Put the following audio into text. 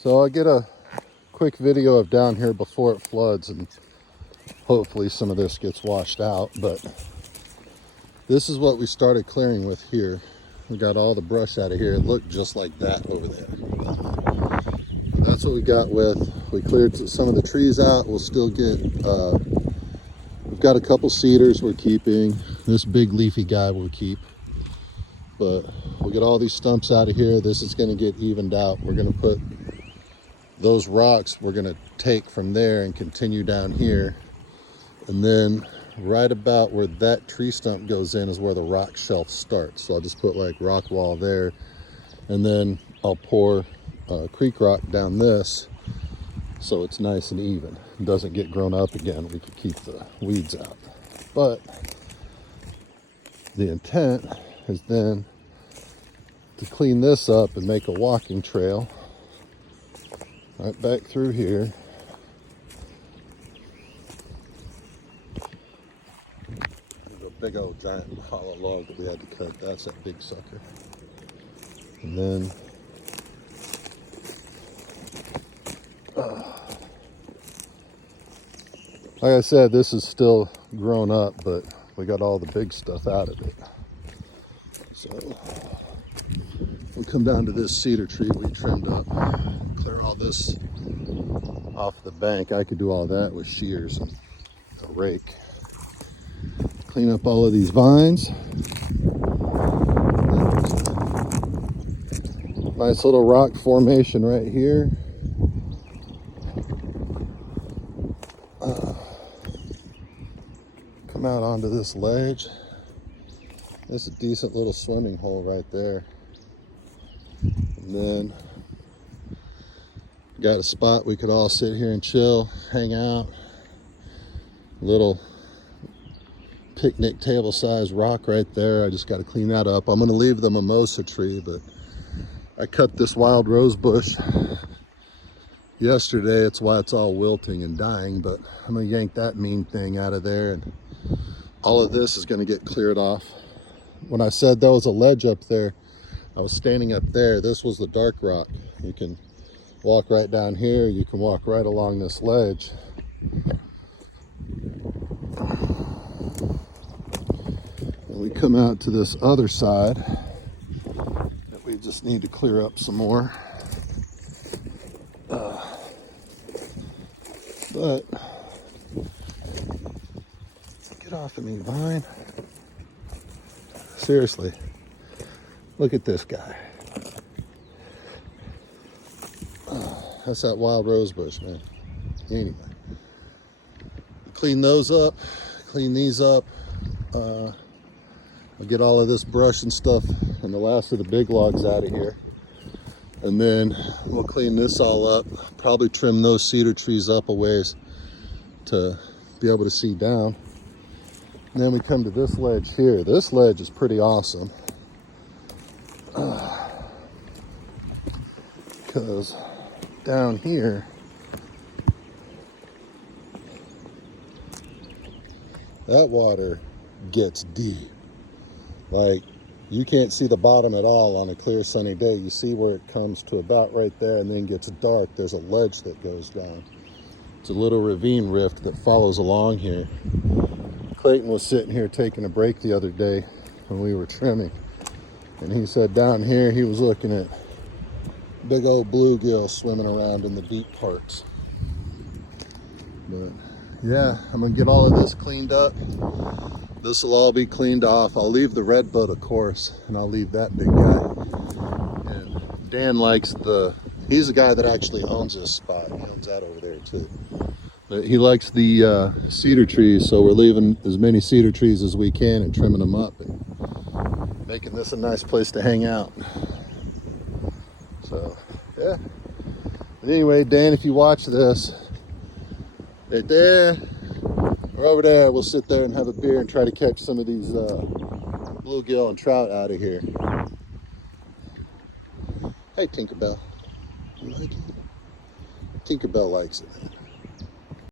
So I'll get a quick video of down here before it floods, and hopefully some of this gets washed out. But this is what we started clearing with here. We got all the brush out of here. It looked just like that over there. That's what we got with. We cleared some of the trees out. We'll still get, we've got a couple cedars we're keeping. This big leafy guy we'll keep. But we'll get all these stumps out of here. This is going to get evened out. We're going to put those rocks, we're going to take from there and continue down here. And then right about where that tree stump goes in is where the rock shelf starts. So I'll just put like rock wall there. And then I'll pour creek rock down this so it's nice and even. It doesn't get grown up again. We could keep the weeds out. But the intent is then to clean this up and make a walking trail right back through here. There's a big old giant hollow log that we had to cut. That's that big sucker. And then like I said, this is still grown up, but we got all the big stuff out of it. So we'll come down to this cedar tree we trimmed up, clear all this off the bank. I could do all that with shears and a rake. Clean up all of these vines. Nice little rock formation right here. Come out onto this ledge. This is a decent little swimming hole right there. And then got a spot we could all sit here and chill, hang out. Little picnic table size rock right there. I just got to clean that up. I'm going to leave the mimosa tree, but I cut this wild rose bush yesterday. It's why it's all wilting and dying, but I'm going to yank that mean thing out of there, and all of this is going to get cleared off. When I said there was a ledge up there, I was standing up there. This was the dark rock. You can walk right down here. You can walk right along this ledge. And we come out to this other side that we just need to clear up some more. But get off of me, vine. Seriously, look at this guy. That's that wild rose bush, man. Anyway, clean those up, clean these up. I'll get all of this brush and stuff and the last of the big logs out of here. And then we'll clean this all up, probably trim those cedar trees up a ways to be able to see down. And then we come to this ledge here. This ledge is pretty awesome. Because down here, that water gets deep. Like, you can't see the bottom at all on a clear sunny day. You see where it comes to about right there and then gets dark. There's a ledge that goes down. It's a little ravine rift that follows along here. Clayton was sitting here taking a break the other day when we were trimming, and he said down here he was looking at big old bluegill swimming around in the deep parts. But yeah, I'm gonna get all of this cleaned up. This will all be cleaned off. I'll leave the redbud, of course, and I'll leave that big guy. And Dan likes he's the guy that actually owns this spot. He owns that over there too. But he likes the cedar trees, so we're leaving as many cedar trees as we can and trimming them up and making this a nice place to hang out. So, yeah. But anyway, Dan, if you watch this, right there, or over there, we'll sit there and have a beer and try to catch some of these bluegill and trout out of here. Hey, Tinkerbell. You like it? Tinkerbell likes it.